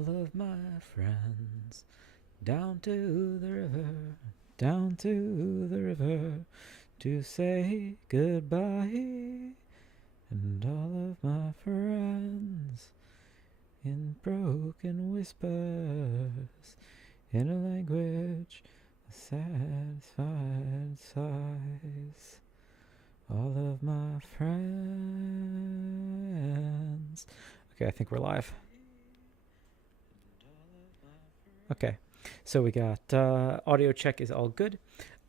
all of my friends down to the river, down to the river to say goodbye. And all of my friends in broken whispers, in a language of satisfied sighs. All of my friends. Okay, I think we're live. Okay, so we got audio check is all good.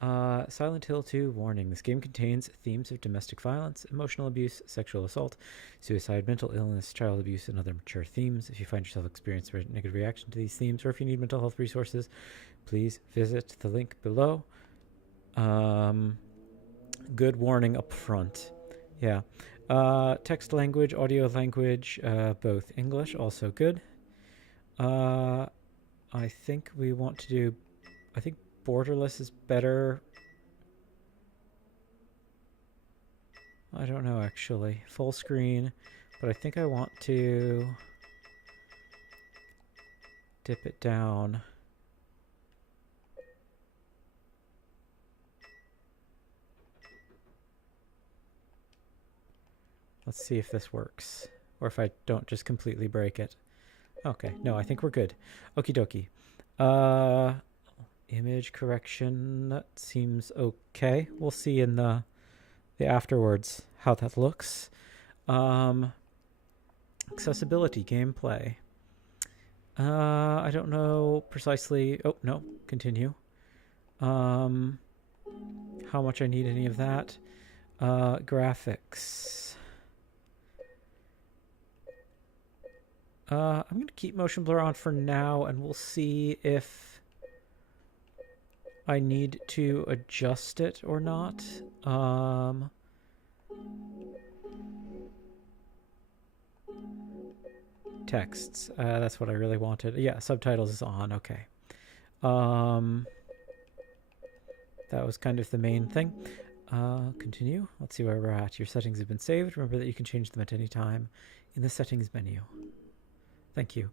Silent Hill 2 warning. This game contains themes of domestic violence, emotional abuse, sexual assault, suicide, mental illness, child abuse, and other mature themes. If you find yourself experiencing a negative reaction to these themes, or if you need mental health resources, please visit the link below. Good warning up front. Yeah. Text language, audio language, both English, also good. I think we want to do... I think borderless is better. I don't know, actually. Full screen. But I think I want to dip it down. Let's see if this works. Or if I don't just completely break it. Okay, no, I think we're good. Okie dokie. Image correction, that seems okay. We'll see in the afterwards how that looks. Accessibility, gameplay. I don't know precisely. Oh, no, continue. How much I need any of that. Graphics. I'm going to keep motion blur on for now, and we'll see if I need to adjust it or not. Texts. That's what I really wanted. Yeah, subtitles is on. Okay. That was kind of the main thing. Continue. Let's see where we're at. Your settings have been saved. Remember that you can change them at any time in the settings menu. Thank you.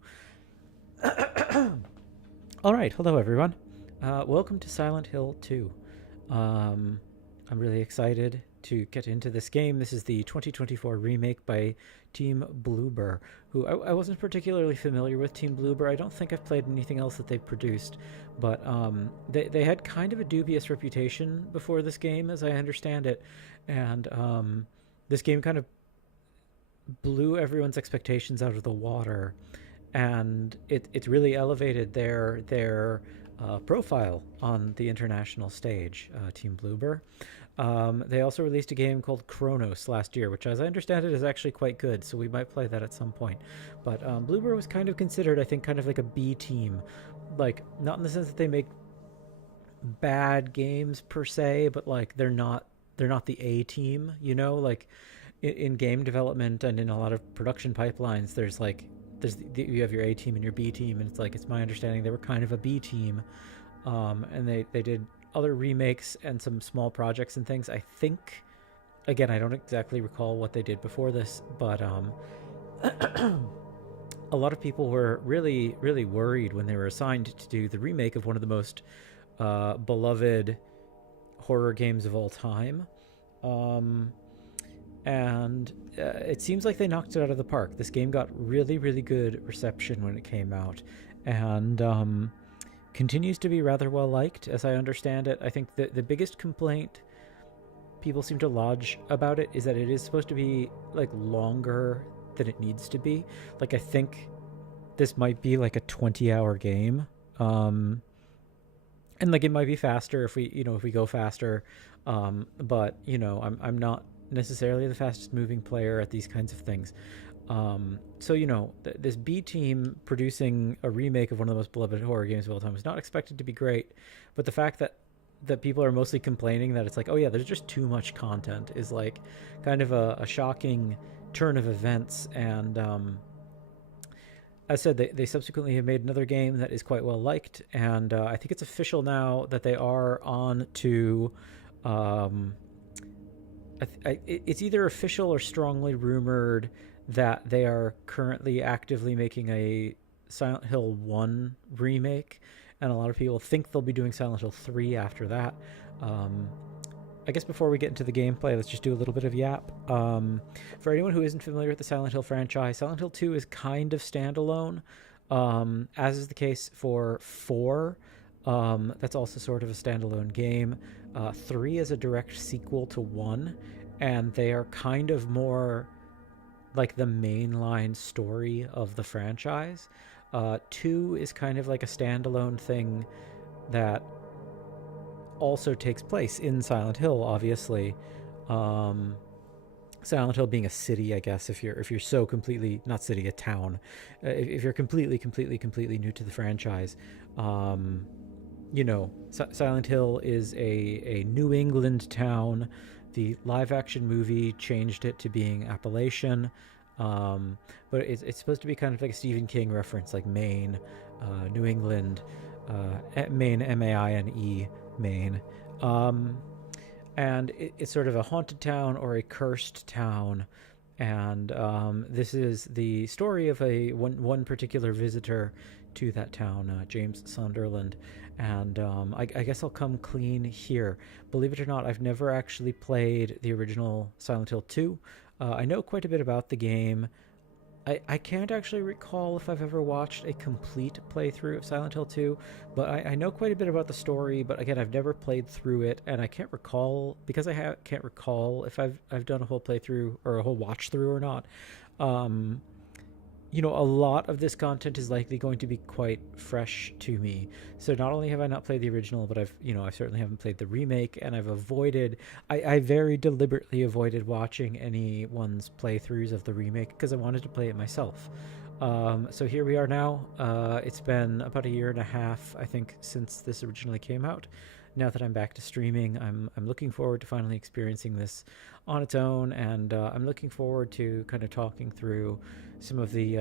All right. Hello, everyone. Welcome to Silent Hill 2. I'm really excited to get into this game. This is the 2024 remake by Team Bloober, who I wasn't particularly familiar with. Team Bloober, I don't think I've played anything else that they've produced, but they had kind of a dubious reputation before this game, as I understand it, and this game kind of blew everyone's expectations out of the water, and it's really elevated their profile on the international stage. Team Bloober. They also released a game called Chronos last year, which, as I understand it, is actually quite good, so we might play that at some point. But Bloober was kind of considered, I think, kind of like a B team. Like, not in the sense that they make bad games per se, but like they're not the A team, you know? Like in game development and in a lot of production pipelines, you have your A team and your B team, and it's my understanding they were kind of a B team, and they did other remakes and some small projects and things. I think, again, I don't exactly recall what they did before this, but a lot of people were really, really worried when they were assigned to do the remake of one of the most beloved horror games of all time. And it seems like they knocked it out of the park. This game got really, really good reception when it came out, and continues to be rather well liked, as I understand it. I think the biggest complaint people seem to lodge about it is that it is supposed to be like longer than it needs to be. Like, I think this might be like a 20-hour game, and like it might be faster if we go faster, but I'm not necessarily the fastest moving player at these kinds of things. So this B team producing a remake of one of the most beloved horror games of all time was not expected to be great, but the fact that people are mostly complaining that it's like, oh yeah, there's just too much content, is like kind of a shocking turn of events. And as I said, they subsequently have made another game that is quite well liked, and I think it's official now that they are on to it's either official or strongly rumored that they are currently actively making a Silent Hill 1 remake, and a lot of people think they'll be doing Silent Hill 3 after that. I guess before we get into the gameplay, let's just do a little bit of yap. For anyone who isn't familiar with the Silent Hill franchise, Silent Hill 2 is kind of standalone, as is the case for 4. That's also sort of a standalone game. 3 is a direct sequel to 1, and they are kind of more like the mainline story of the franchise. 2 is kind of like a standalone thing that also takes place in Silent Hill, obviously. Silent Hill being a city, I guess, if you're so completely, not city, a town, if you're completely new to the franchise. Silent Hill is a New England town. The live action movie changed it to being Appalachian, but it's supposed to be kind of like a Stephen King reference, like Maine, New England, Maine, M-A-I-N-E, Maine. And it's sort of a haunted town or a cursed town. And this is the story of one particular visitor to that town, James Sunderland. And I guess I'll come clean here. Believe it or not, I've never actually played the original Silent Hill 2. I know quite a bit about the game. I can't actually recall if I've ever watched a complete playthrough of Silent Hill 2, but I know quite a bit about the story, but again, I've never played through it, and I can't recall, because can't recall if I've done a whole playthrough or a whole watch through or not. A lot of this content is likely going to be quite fresh to me. So not only have I not played the original, but I certainly haven't played the remake, and I very deliberately avoided watching anyone's playthroughs of the remake because I wanted to play it myself. So here we are now. It's been about a year and a half, I think, since this originally came out. Now that I'm back to streaming, I'm looking forward to finally experiencing this on its own, and I'm looking forward to kind of talking through some of the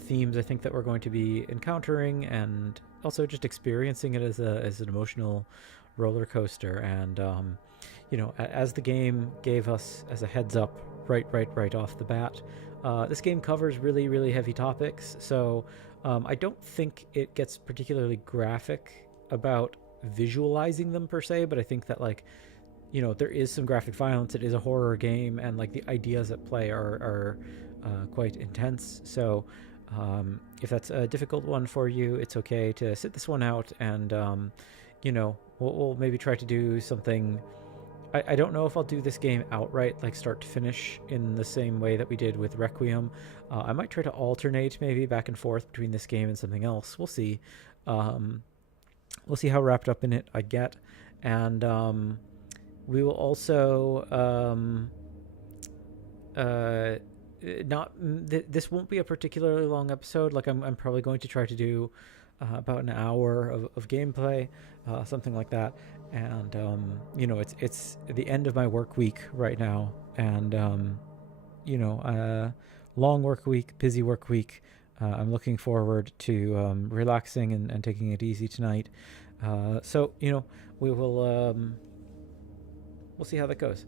themes I think that we're going to be encountering, and also just experiencing it as an emotional roller coaster. And as the game gave us as a heads up right off the bat, this game covers really, really heavy topics. So I don't think it gets particularly graphic about visualizing them per se, but I think that there is some graphic violence. It is a horror game, and the ideas at play are quite intense. So if that's a difficult one for you, it's okay to sit this one out, and we'll maybe try to do something. I don't know if I'll do this game outright, like start to finish, in the same way that we did with Requiem. I might try to alternate maybe back and forth between this game and something else. We'll see. We'll see how wrapped up in it I get. And we will also this won't be a particularly long episode. I'm probably going to try to do about an hour of gameplay, something like that. And it's the end of my work week right now, and long work week, busy work week. I'm looking forward to relaxing and taking it easy tonight. So we will we'll see how that goes.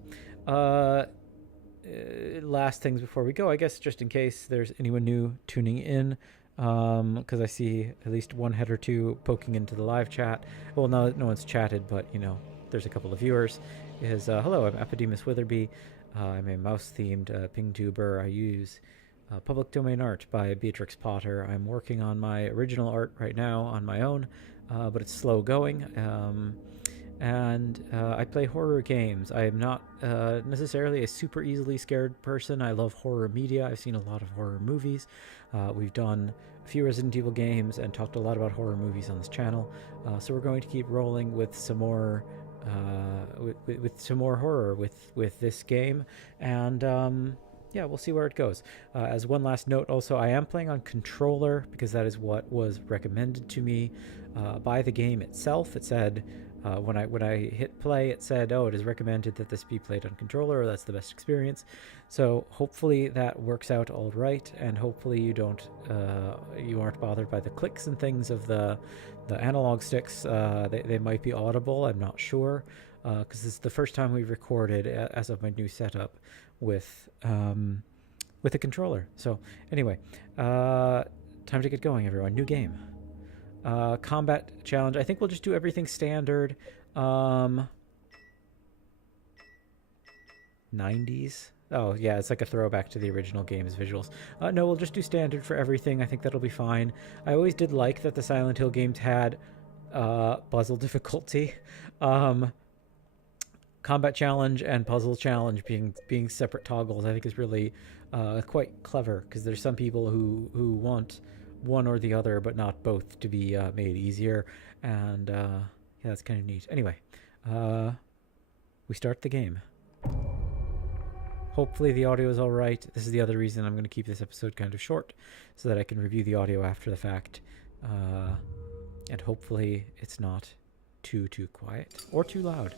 Last things before we go, I guess, just in case there's anyone new tuning in, because I see at least one head or two poking into the live chat. Well, no one's chatted, but there's a couple of viewers. Hello, I'm Apodemus Witherby. I'm a mouse-themed PNGtuber. I use public domain art by Beatrix Potter. I'm working on my original art right now on my own, but it's slow going. And I play horror games. I am not necessarily a super easily scared person. I love horror media. I've seen a lot of horror movies. We've done a few Resident Evil games and talked a lot about horror movies on this channel. So we're going to keep rolling with some more with some more horror with this game. And yeah, we'll see where it goes. As one last note, also, I am playing on controller because that is what was recommended to me by the game itself. It said, when I hit play, it said, oh, it is recommended that this be played on controller. That's the best experience. So hopefully that works out all right, and hopefully you aren't bothered by the clicks and things of the analog sticks. They might be audible. I'm not sure, because this is the first time we've recorded as of my new setup with with a controller. So anyway, time to get going, everyone. New game. Combat challenge. I think we'll just do everything standard. 90s. Oh, yeah, it's like a throwback to the original game's visuals. No, we'll just do standard for everything. I think that'll be fine. I always did like that the Silent Hill games had puzzle difficulty. Combat challenge and puzzle challenge being separate toggles, I think is really quite clever, because there's some people who want one or the other, but not both to be made easier. And yeah, that's kind of neat. Anyway, we start the game. Hopefully the audio is all right. This is the other reason I'm going to keep this episode kind of short, so that I can review the audio after the fact. And hopefully it's not too quiet or too loud.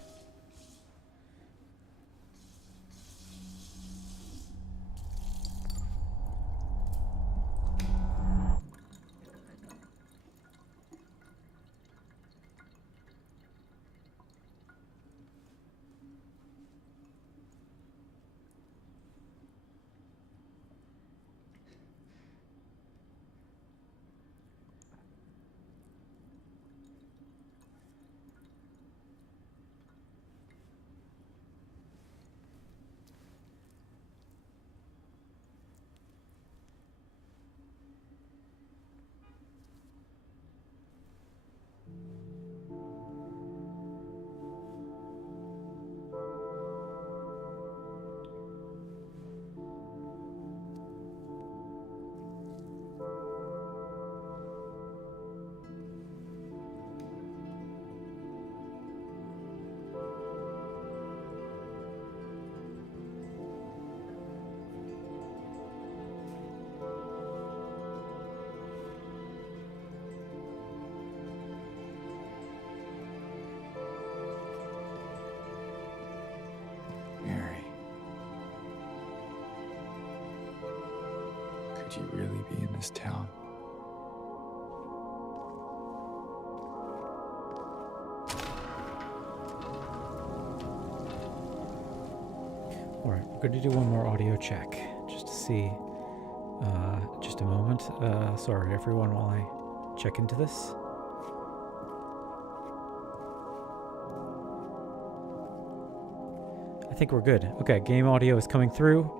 Could you really be in this town? Alright, we're going to do one more audio check, just to see. Just a moment. Sorry, everyone, while I check into this. I think we're good. Okay, game audio is coming through.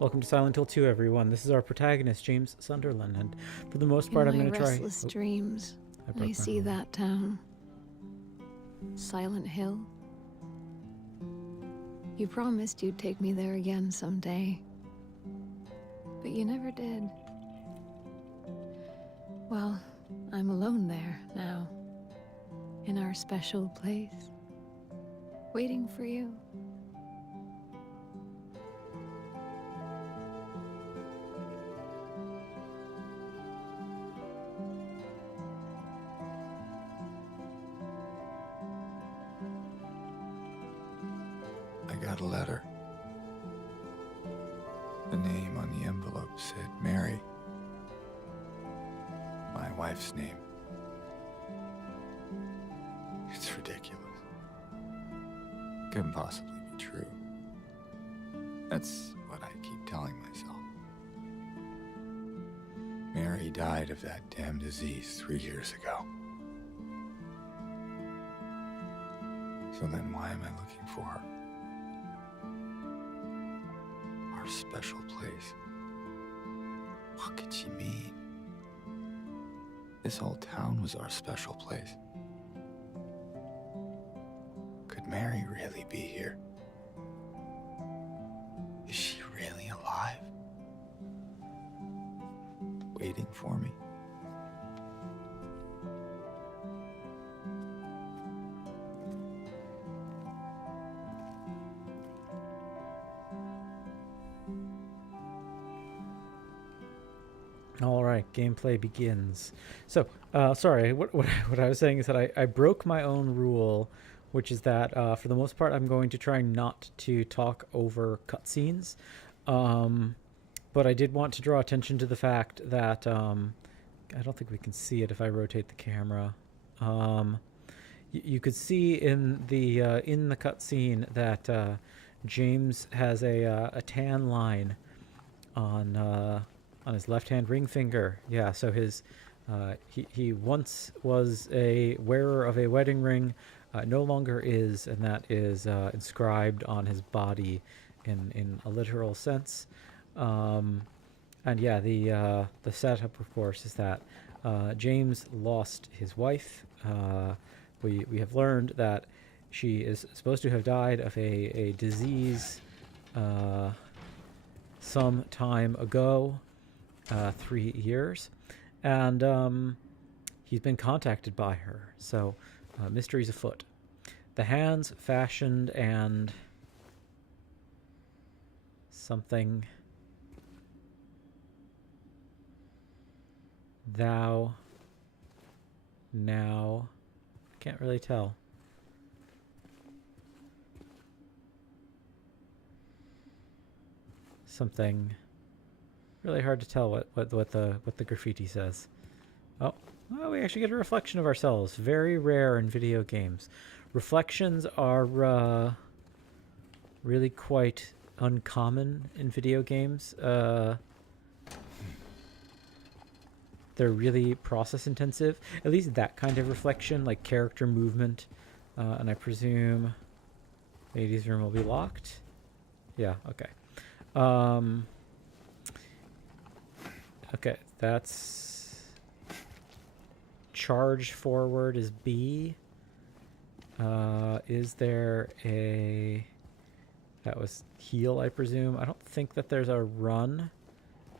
Welcome to Silent Hill 2, everyone. This is our protagonist, James Sunderland, and for the most part, I'm going to try. In my restless dreams, I see that town. Silent Hill. You promised you'd take me there again someday, but you never did. Well, I'm alone there now, in our special place, waiting for you. I got a letter. The name on the envelope said Mary. My wife's name. It's ridiculous. Couldn't possibly be true. That's what I keep telling myself. Mary died of that damn disease 3 years ago. So then why am I looking for her? Our special place. What could she mean? This whole town was our special place. Could Mary really be here? Is she really alive? Waiting for me? All right, gameplay begins. So, sorry, what I was saying is that I broke my own rule, which is that for the most part I'm going to try not to talk over cutscenes. But I did want to draw attention to the fact that I don't think we can see it if I rotate the camera. You could see in the cutscene that James has a tan line on his left-hand ring finger. Yeah, so his he once was a wearer of a wedding ring, no longer is, and that is inscribed on his body in a literal sense. And yeah, the setup, of course, is that James lost his wife. We have learned that she is supposed to have died of a disease some time ago, 3 years, and he's been contacted by her. So mysteries afoot. The hands fashioned and something thou now can't really tell. Something really hard to tell what the graffiti says. Oh, well, we actually get a reflection of ourselves. Very rare in video games. Reflections are really quite uncommon in video games. They're really process intensive. At least that kind of reflection, like character movement. And I presume ladies' room will be locked. Yeah, okay. Okay, that's charge forward is B. Is there a... That was heal, I presume. I don't think that there's a run.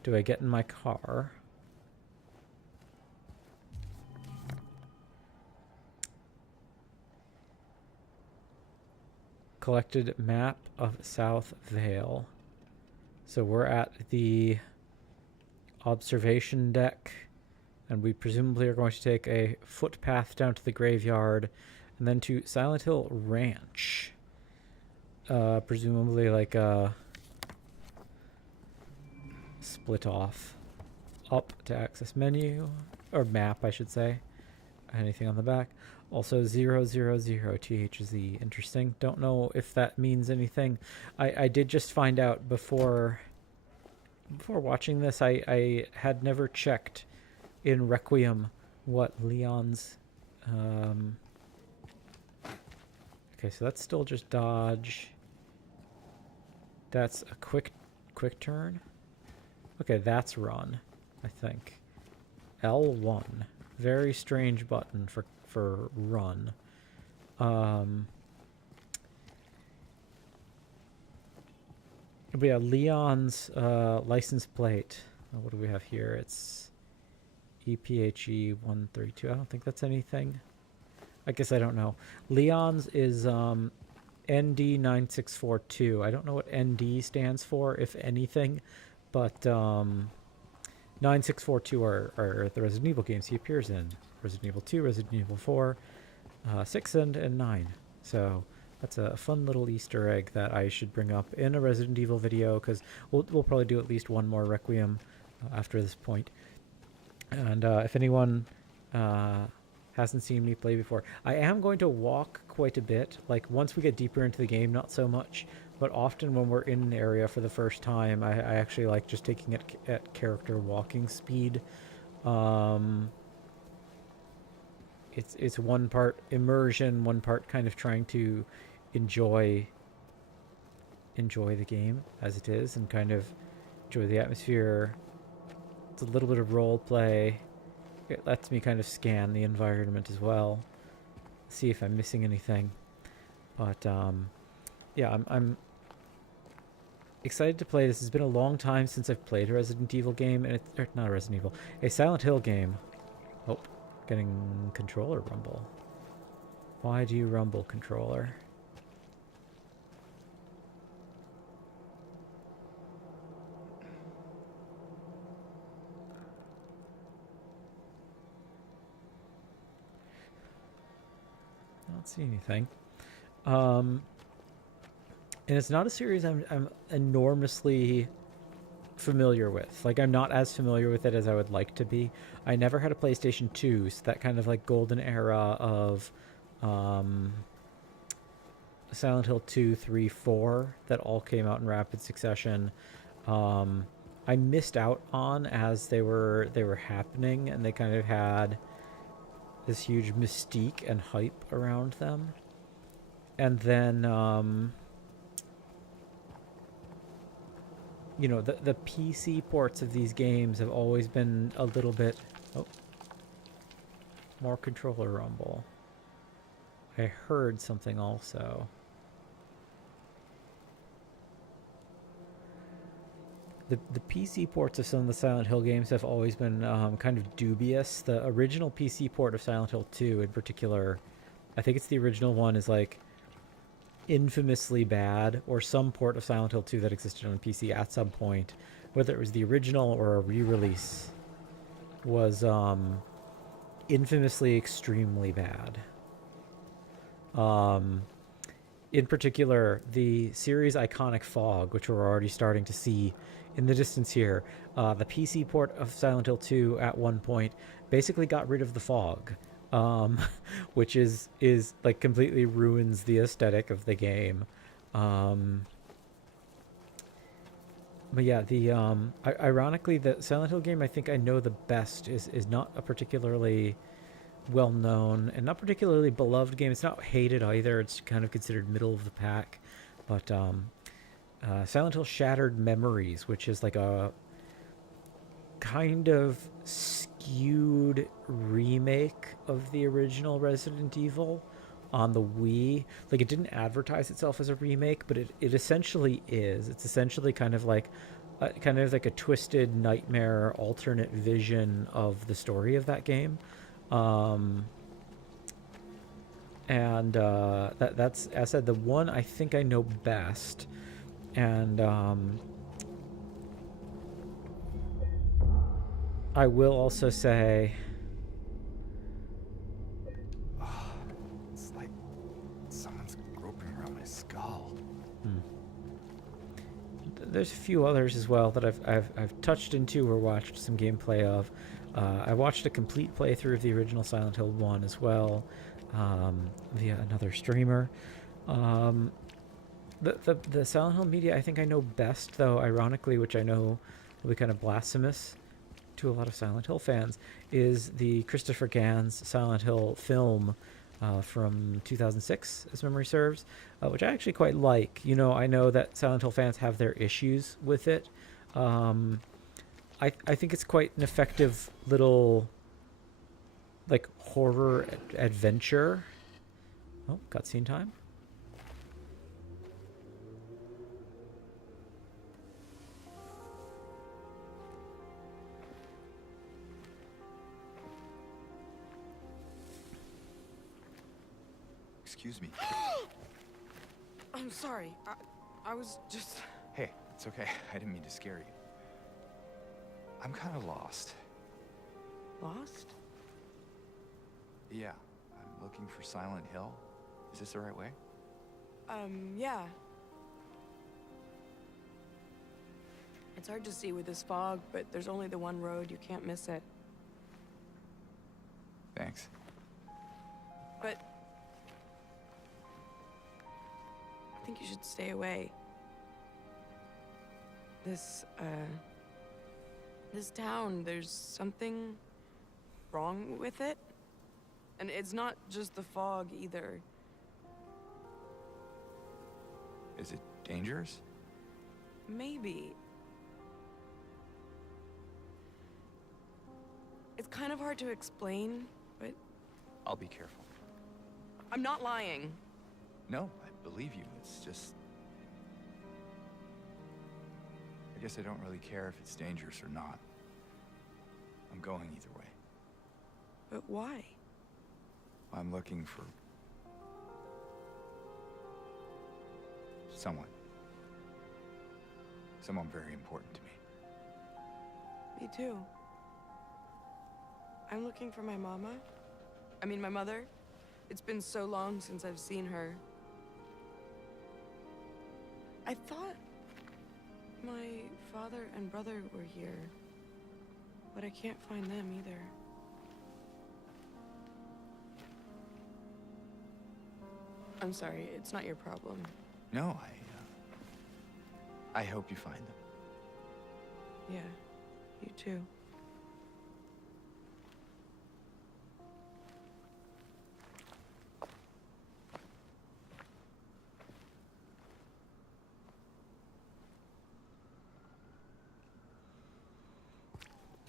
Do I get in my car? Collected map of South Vale. So we're at the observation deck, and we presumably are going to take a footpath down to the graveyard and then to Silent Hill Ranch. Presumably like a split off up to access menu, or map I should say. Anything on the back. Also 000THZ. Interesting. Don't know if that means anything. I did just find out before watching this, I had never checked in Requiem what Leon's okay, so that's still just dodge. That's a quick turn. Okay, that's run, I think. L1. Very strange button for run. But yeah, Leon's license plate. What do we have here? It's EPHE 132. I don't think that's anything. I guess I don't know. Leon's is ND9642. I don't know what ND stands for, if anything, but 9642 are the Resident Evil games he appears in. Resident Evil 2, Resident Evil 4, 6, and 9. So that's a fun little Easter egg that I should bring up in a Resident Evil video, because we'll probably do at least one more Requiem after this point. And if anyone hasn't seen me play before, I am going to walk quite a bit. Like, once we get deeper into the game, not so much. But often when we're in an area for the first time, I actually like just taking it at character walking speed. It's one part immersion, one part kind of trying to enjoy the game as it is, and kind of enjoy the atmosphere. It's a little bit of role play. It lets me kind of scan the environment as well, see if I'm missing anything. But yeah, I'm excited to play this. It's been a long time since I've played a Resident Evil game, and it's not a Resident Evil, a Silent Hill game. Oh, getting controller rumble. Why do you rumble, controller? I don't see anything. And it's not a series I'm enormously familiar with. Like, I'm not as familiar with it as I would like to be. I never had a PlayStation 2, so that kind of like golden era of Silent Hill 2, 3, 4 that all came out in rapid succession. I missed out on as they were happening, and they kind of had this huge mystique and hype around them. And then you know, the PC ports of these games have always been a little bit... Oh. More controller rumble. I heard something also. The PC ports of some of the Silent Hill games have always been kind of dubious. The original PC port of Silent Hill 2 in particular, I think it's the original one, is like infamously bad, or some port of Silent Hill 2 that existed on PC at some point, whether it was the original or a re-release, was infamously extremely bad. In particular, the series iconic fog, which we're already starting to see in the distance here, the PC port of Silent Hill 2 at one point basically got rid of the fog, which is like completely ruins the aesthetic of the game. But yeah, the ironically, the Silent Hill game I think I know the best is not a particularly well known and not particularly beloved game. It's not hated either. It's kind of considered middle of the pack. But Silent Hill Shattered Memories, which is like a kind of skewed remake of the original Resident Evil on the Wii. Like, it didn't advertise itself as a remake, but it essentially is. It's essentially kind of like a twisted nightmare alternate vision of the story of that game. That's, as I said, the one I think I know best. And I will also say, it's like someone's groping around my skull. There's a few others as well that I've touched into or watched some gameplay of. I watched a complete playthrough of the original Silent Hill 1 as well, via another streamer. The Silent Hill media I think I know best, though, ironically, which I know will be kind of blasphemous to a lot of Silent Hill fans, is the Christopher Gans Silent Hill film from 2006, as memory serves, which I actually quite like. You know, I know that Silent Hill fans have their issues with it. I think it's quite an effective little, like, horror adventure. Oh, cutscene time. Excuse me. I'm sorry. I was just... Hey, it's okay. I didn't mean to scare you. I'm kind of lost. Lost? Yeah, I'm looking for Silent Hill. Is this the right way? Yeah. It's hard to see with this fog, but there's only the one road. You can't miss it. Thanks. But... I think you should stay away. This town, there's something wrong with it. And it's not just the fog, either. Is it dangerous? Maybe. It's kind of hard to explain, but... I'll be careful. I'm not lying. No, I believe you. It's just... I guess I don't really care if it's dangerous or not. I'm going either way. But why? I'm looking for... someone. Someone very important to me. Me too. I'm looking for my mama. I mean, my mother. It's been so long since I've seen her. I thought my father and brother were here, but I can't find them either. I'm sorry, it's not your problem. No, I hope you find them. Yeah, you too.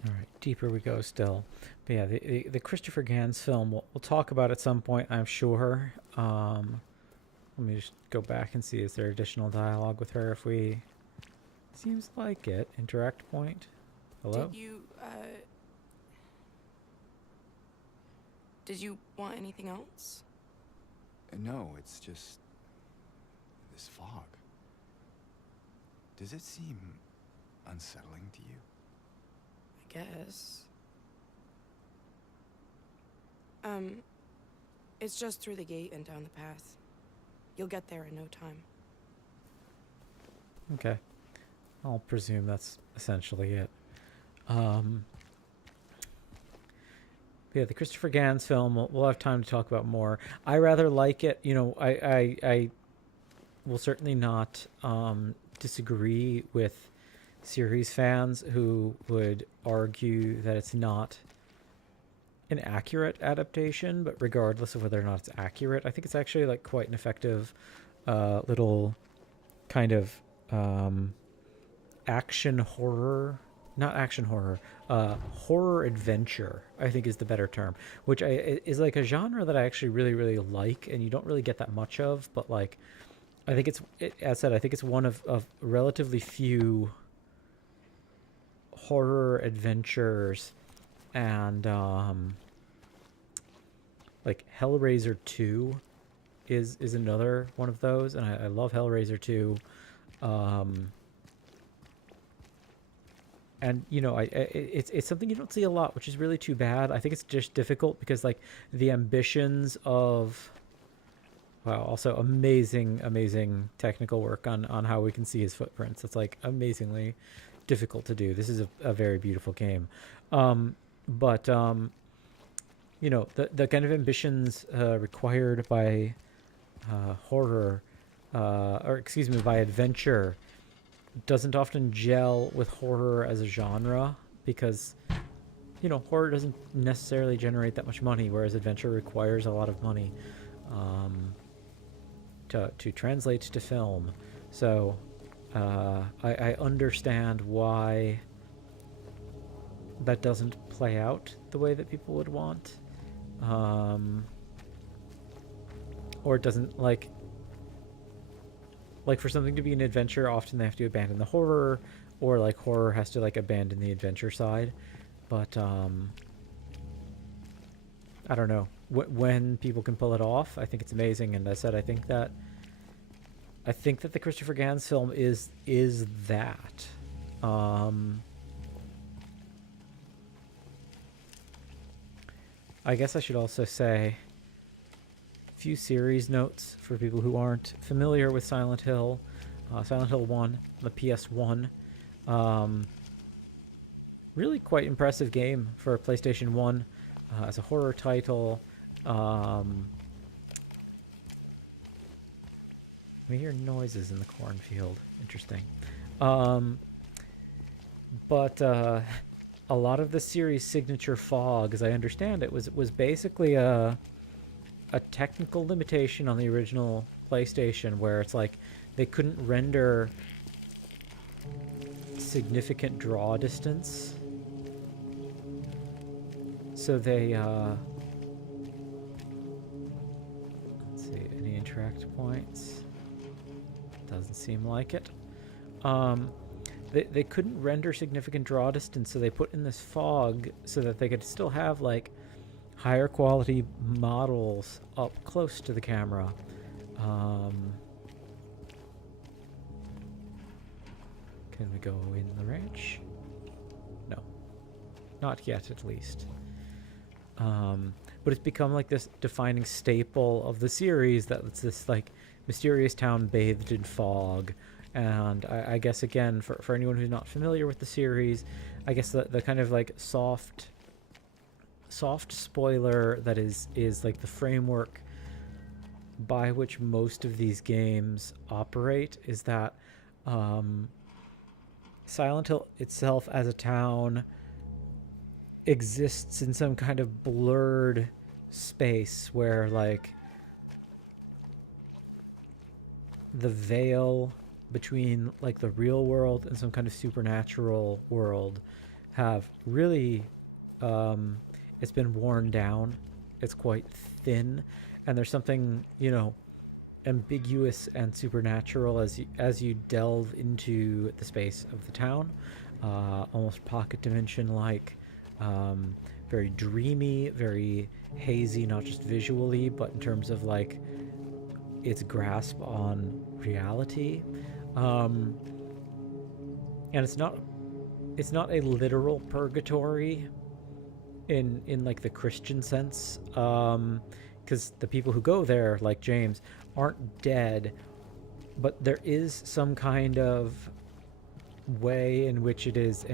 All right, deeper we go still. But yeah, the Christopher Gans film, we'll talk about at some point, I'm sure. Let me just go back and see, is there additional dialogue with her if we... Seems like it. Interact point. Hello? Did you want anything else? No, it's just this fog. Does it seem unsettling to you? I guess. It's just through the gate and down the path. You'll get there in no time. Okay. I'll presume that's essentially it. Yeah, the Christopher Gans film, we'll have time to talk about more. I rather like it. You know, I will certainly not disagree with series fans who would argue that it's not an accurate adaptation, but regardless of whether or not it's accurate, I think it's actually like quite an effective little kind of action horror, not action horror, horror adventure, I think is the better term, which is like a genre that I actually really like, and you don't really get that much of, but like I think as I said, I think it's one of relatively few horror adventures, and like Hellraiser 2 is another one of those, and I love Hellraiser 2. And you know, it's something you don't see a lot, which is really too bad. I think it's just difficult because like the ambitions of, wow, also amazing technical work on how we can see his footprints. It's like amazingly difficult to do. This is a very beautiful game, but you know, the kind of ambitions required by horror, or excuse me, by adventure, doesn't often gel with horror as a genre, because you know, horror doesn't necessarily generate that much money, whereas adventure requires a lot of money to translate to film. So I understand why that doesn't play out the way that people would want, or it doesn't like for something to be an adventure, often they have to abandon the horror, or like horror has to like abandon the adventure side. But I don't know, when people can pull it off, I think it's amazing. And I said, I think that the Christopher Gans film is that. I guess I should also say a few series notes for people who aren't familiar with Silent Hill. Silent Hill 1, the PS1. Really quite impressive game for a PlayStation 1 as a horror title. We hear noises in the cornfield. Interesting. But a lot of the series' signature fog, as I understand it, was basically a technical limitation on the original PlayStation, where it's like they couldn't render significant draw distance. So they let's see, any interact points? Doesn't seem like it. They couldn't render significant draw distance, so they put in this fog so that they could still have like higher quality models up close to the camera. Can we go in the ranch? No, not yet, at least. But it's become like this defining staple of the series, that it's this like mysterious town bathed in fog. And I guess, again, for anyone who's not familiar with the series, I guess the kind of like soft spoiler that is like the framework by which most of these games operate is that Silent Hill itself as a town exists in some kind of blurred space where, like, the veil between, like, the real world and some kind of supernatural world have really it's been worn down. It's quite thin, and there's something, you know, ambiguous and supernatural as you delve into the space of the town, almost pocket dimension like, very dreamy, very hazy, not just visually but in terms of like its grasp on reality. And it's not a literal purgatory in like the Christian sense, because the people who go there, like James, aren't dead, but there is some kind of way in which it is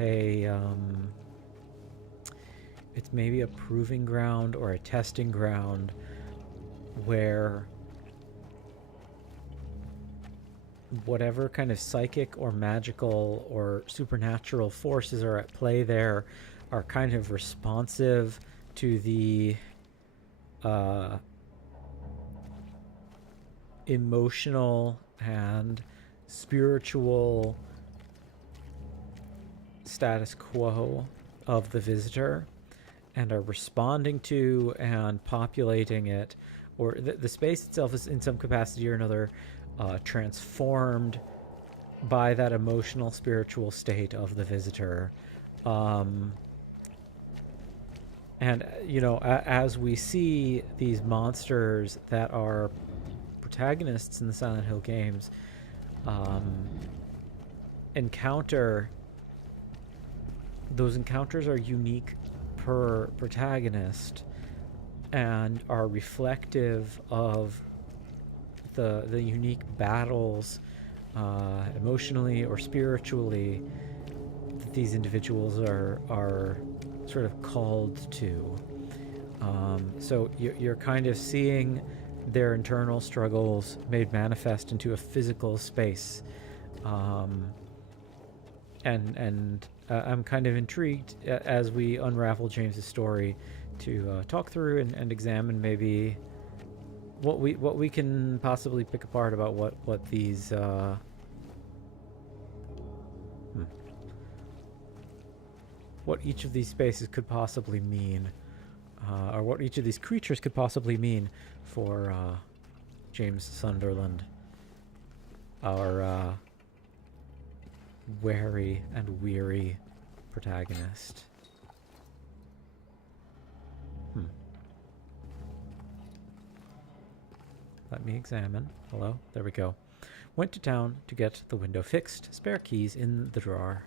it's maybe a proving ground or a testing ground where whatever kind of psychic or magical or supernatural forces are at play there are kind of responsive to the emotional and spiritual status quo of the visitor, and are responding to and populating it, or the space itself is in some capacity or another transformed by that emotional spiritual state of the visitor. And you know, as we see these monsters that are protagonists in the Silent Hill games encounter, those encounters are unique per protagonist and are reflective of the unique battles, emotionally or spiritually, that these individuals are sort of called to. So you're kind of seeing their internal struggles made manifest into a physical space. And I'm kind of intrigued as we unravel James's story to talk through and examine maybe what we can possibly pick apart about what these what each of these spaces could possibly mean, or what each of these creatures could possibly mean for James Sunderland, our wary and weary protagonist. Let me examine. Hello? There we go. Went to town to get the window fixed. Spare keys in the drawer.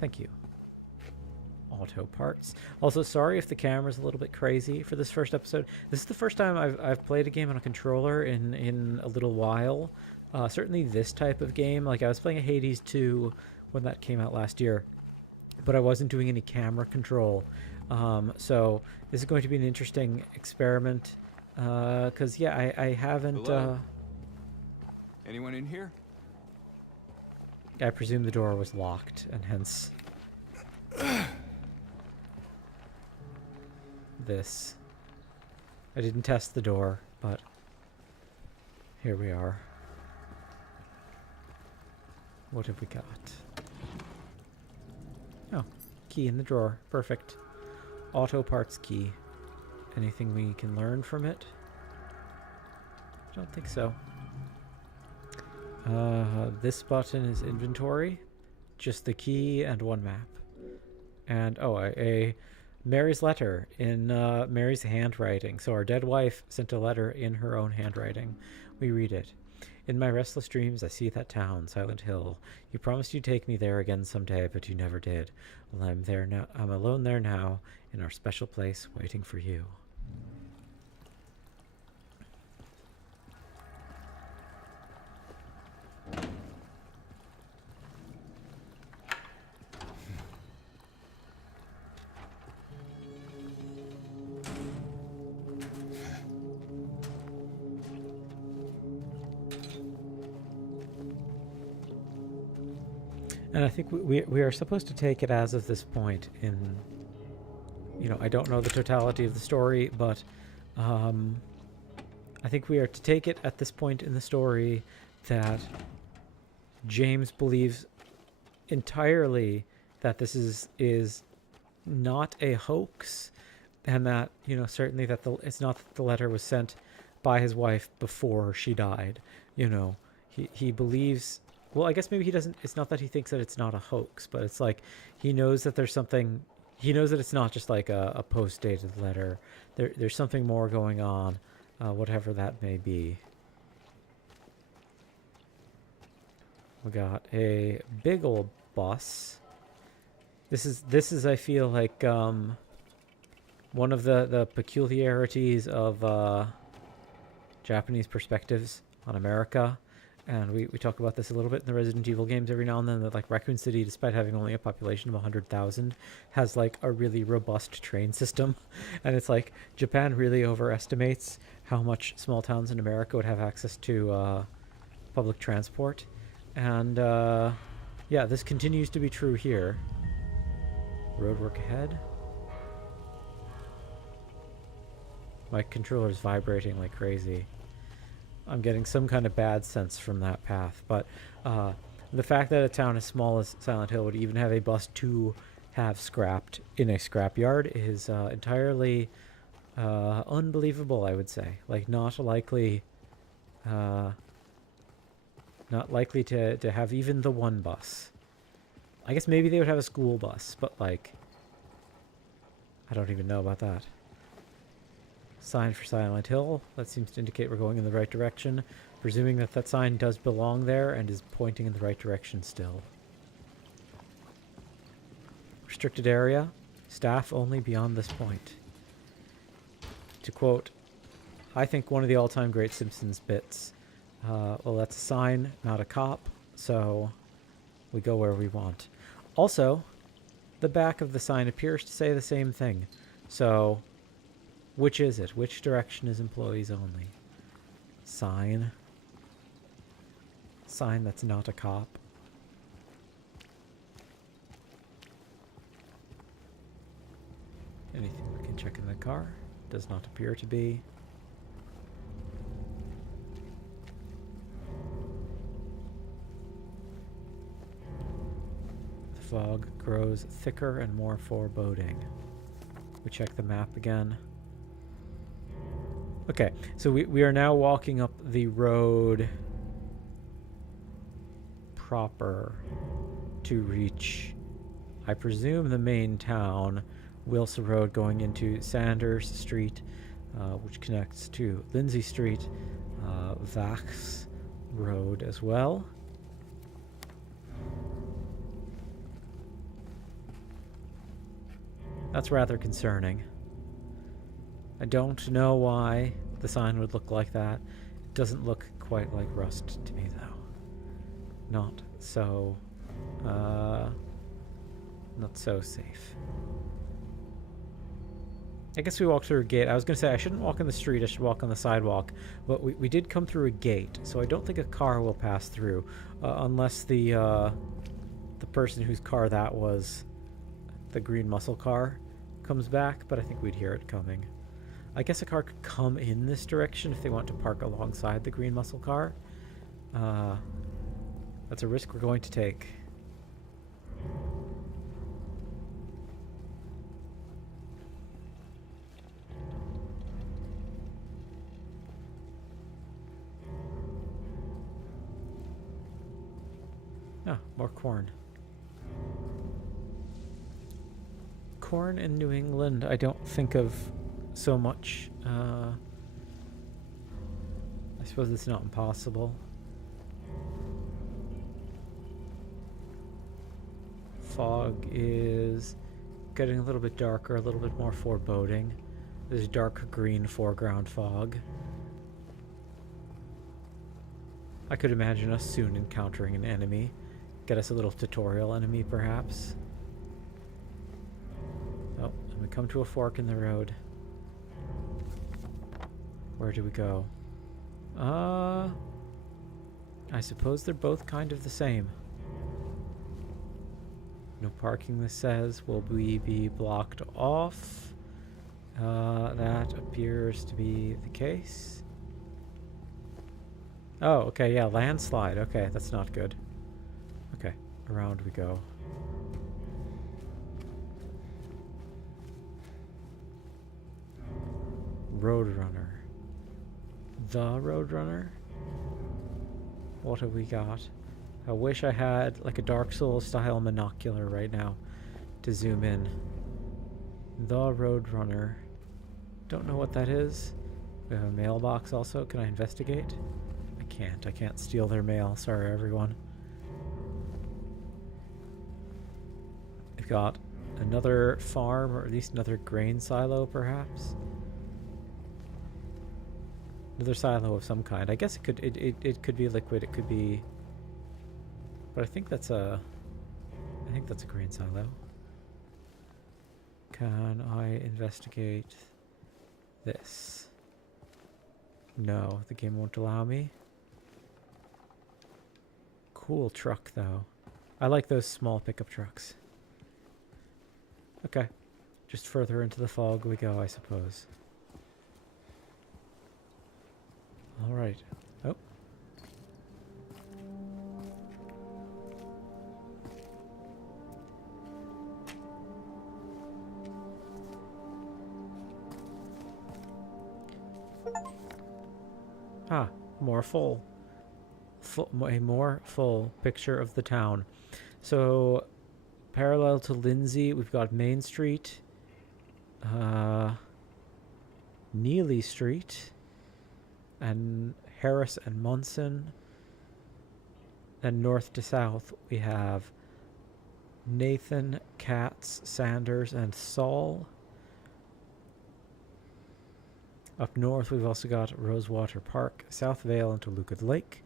Thank you. Auto parts. Also, sorry if the camera's a little bit crazy for this first episode. This is the first time I've played a game on a controller in a little while. Certainly this type of game. Like, I was playing a Hades 2 when that came out last year, but I wasn't doing any camera control. So this is going to be an interesting experiment. Because, yeah, I haven't... Anyone in here? I presume the door was locked, and hence... this. I didn't test the door, but here we are. What have we got? Oh, key in the drawer. Perfect. Auto parts key. Anything we can learn from it? I don't think so. This button is inventory. Just the key and one map. And, oh, a Mary's letter in Mary's handwriting. So our dead wife sent a letter in her own handwriting. We read it. In my restless dreams, I see that town, Silent Hill. You promised you'd take me there again someday, but you never did. Well, I'm there now. I'm alone there now, in our special place, waiting for you. And I think we are supposed to take it as of this point in, you know, I don't know the totality of the story, but I think we are to take it at this point in the story that James believes entirely that this is not a hoax, and that, you know, certainly that it's not that the letter was sent by his wife before she died. You know, he believes, well, I guess maybe he doesn't, it's not that he thinks that it's not a hoax, but it's like he knows that there's something, he knows that it's not just like a post-dated letter. There's something more going on, whatever that may be. We got a big old bus. This is I feel like one of the peculiarities of Japanese perspectives on America. And we talk about this a little bit in the Resident Evil games every now and then, that like Raccoon City, despite having only a population of 100,000, has like a really robust train system. And it's like Japan really overestimates how much small towns in America would have access to public transport. And yeah, this continues to be true here. Roadwork ahead. My controller's vibrating like crazy. I'm getting some kind of bad sense from that path, but the fact that a town as small as Silent Hill would even have a bus to have scrapped in a scrapyard is entirely unbelievable, I would say. Like, not likely to have even the one bus. I guess maybe they would have a school bus, but like, I don't even know about that. Sign for Silent Hill. That seems to indicate we're going in the right direction. Presuming that that sign does belong there and is pointing in the right direction still. Restricted area. Staff only beyond this point. To quote, I think one of the all-time great Simpsons bits. Well, that's a sign, not a cop, so we go where we want. Also, the back of the sign appears to say the same thing. So, which is it? Which direction is employees only? Sign. Sign that's not a cop. Anything we can check in the car? Does not appear to be. The fog grows thicker and more foreboding. We check the map again. Okay, so we are now walking up the road proper to reach, I presume, the main town, Wilson Road, going into Sanders Street, which connects to Lindsay Street, Vax Road as well. That's rather concerning. I don't know why the sign would look like that. It doesn't look quite like rust to me, though. Not so safe. I guess we walked through a gate. I was going to say I shouldn't walk on the street, I should walk on the sidewalk. But we did come through a gate, so I don't think a car will pass through. Unless the person whose car that was, the green muscle car, comes back. But I think we'd hear it coming. I guess a car could come in this direction if they want to park alongside the green muscle car. That's a risk we're going to take. Ah, more corn. Corn in New England, I don't think of so much. I suppose it's not impossible. Fog is getting a little bit darker, a little bit more foreboding. There's dark green foreground fog. I could imagine us soon encountering an enemy. Get us a little tutorial enemy, perhaps. Oh, and we come to a fork in the road. Where do we go? I suppose they're both kind of the same. No parking, this says. Will we be blocked off? That appears to be the case. Oh, okay, yeah, landslide. Okay, that's not good. Okay, around we go. Roadrunner. The Roadrunner? What have we got? I wish I had like a Dark Souls style monocular right now to zoom in. The Roadrunner. Don't know what that is. We have a mailbox also. Can I investigate? I can't. I can't steal their mail. Sorry, everyone. We've got another farm, or at least another grain silo, perhaps. Another silo of some kind. I guess it could be liquid. It could be, but I think that's a grain silo. Can I investigate this? No, the game won't allow me. Cool truck though. I like those small pickup trucks. Okay, just further into the fog we go, I suppose. All right. Oh. Ah, more full. A more full picture of the town. So, parallel to Lindsay, we've got Main Street, Neely Street, and Harris and Munson. Then north to south, we have Nathan, Katz, Sanders, and Saul. Up north, we've also got Rosewater Park, South Vale, and Toluca Lake.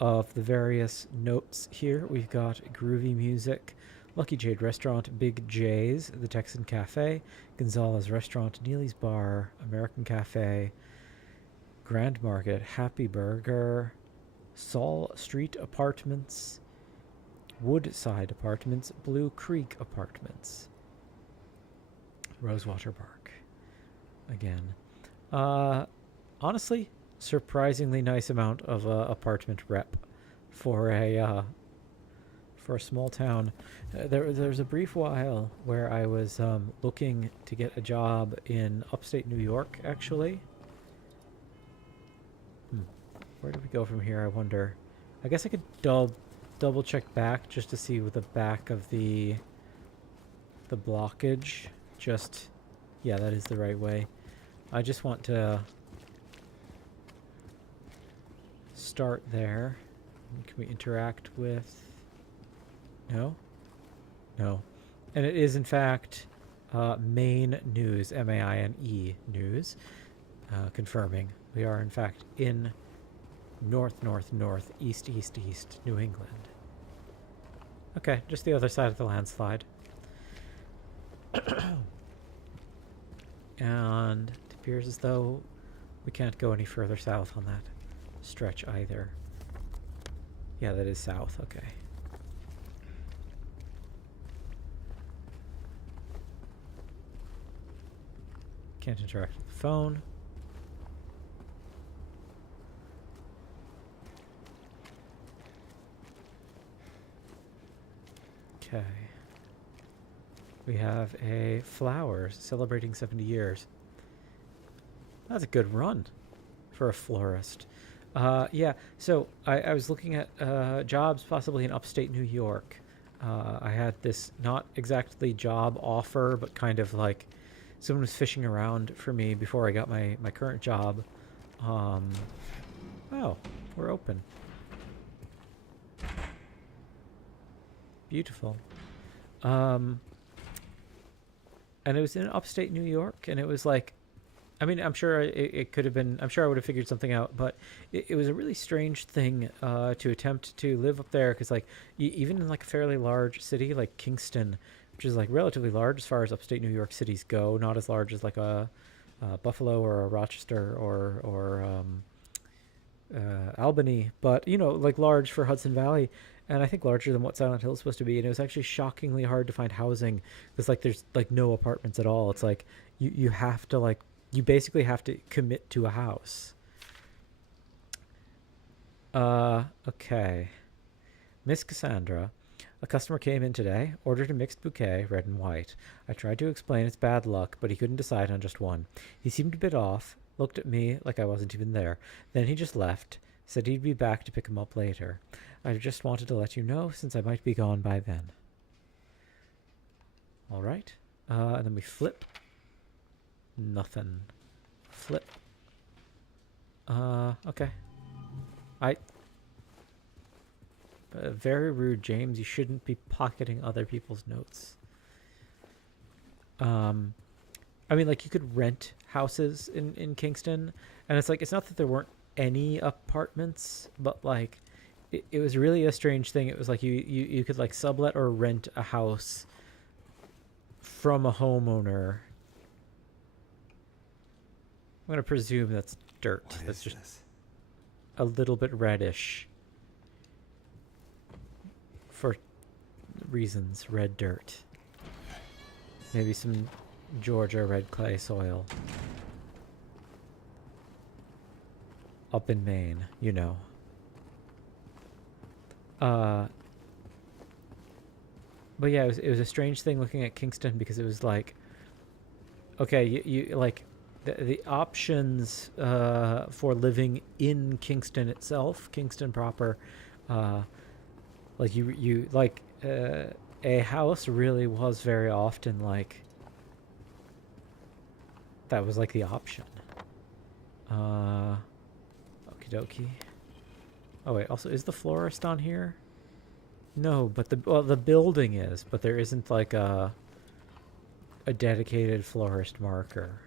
Of the various notes here, we've got Groovy Music, Lucky Jade Restaurant, Big J's, The Texan Cafe, Gonzalez Restaurant, Neely's Bar, American Cafe, Grand Market, Happy Burger, Saul Street Apartments, Woodside Apartments, Blue Creek Apartments, Rosewater Park. Again. Honestly, surprisingly nice amount of apartment rep for a small town. There's a brief while where I was looking to get a job in upstate New York, actually. Where do we go from here, I wonder? I guess I could double check back just to see with the back of the blockage. Just, yeah, that is the right way. I just want to start there. Can we interact with... No? No. And it is, in fact, Maine News, M-A-I-N-E News, confirming we are, in fact, in north, east, New England. Okay, just the other side of the landslide. And it appears as though we can't go any further south on that stretch either. Yeah, that is south, okay. Can't interact with the phone. Okay. We have a flowers celebrating 70 years. That's a good run for a florist. Yeah, so I was looking at jobs possibly in upstate New York. I had this not exactly job offer, but kind of like someone was fishing around for me before I got my current job. Oh, we're open. Beautiful. And it was in upstate New York, and it was like, I mean, I'm sure it could have been, I'm sure I would have figured something out, but it was a really strange thing to attempt to live up there, because like, even in like a fairly large city like Kingston, which is like relatively large as far as upstate New York cities go, not as large as like a Buffalo or a Rochester or Albany, but, you know, like large for Hudson Valley. and I think larger than what Silent Hill is supposed to be. And it was actually shockingly hard to find housing because like there's like no apartments at all. It's like you have to like you basically have to commit to a house. Okay. Miss Cassandra. A customer came in today, ordered a mixed bouquet, red and white. I tried to explain it's bad luck, but he couldn't decide on just one. He seemed a bit off, looked at me like I wasn't even there. Then he just left, said he'd be back to pick him up later. I just wanted to let you know, since I might be gone by then. Alright. And then we flip. Nothing. Flip. Okay. Very rude, James. You shouldn't be pocketing other people's notes. I mean, like, you could rent houses in Kingston, and it's like, it's not that there weren't any apartments, but, like, it was really a strange thing. It was like you could, like, sublet or rent a house from a homeowner. I'm going to presume that's dirt. That's just a little bit reddish. For reasons, red dirt. Maybe some Georgia red clay soil. Up in Maine, you know. But yeah, it was a strange thing looking at Kingston because it was like, okay, you like the options for living in Kingston itself, Kingston proper, like you like a house really was very often like that was like the option. Okie dokie. Oh wait, also is the florist on here? No, but the building is, but there isn't like a dedicated florist marker.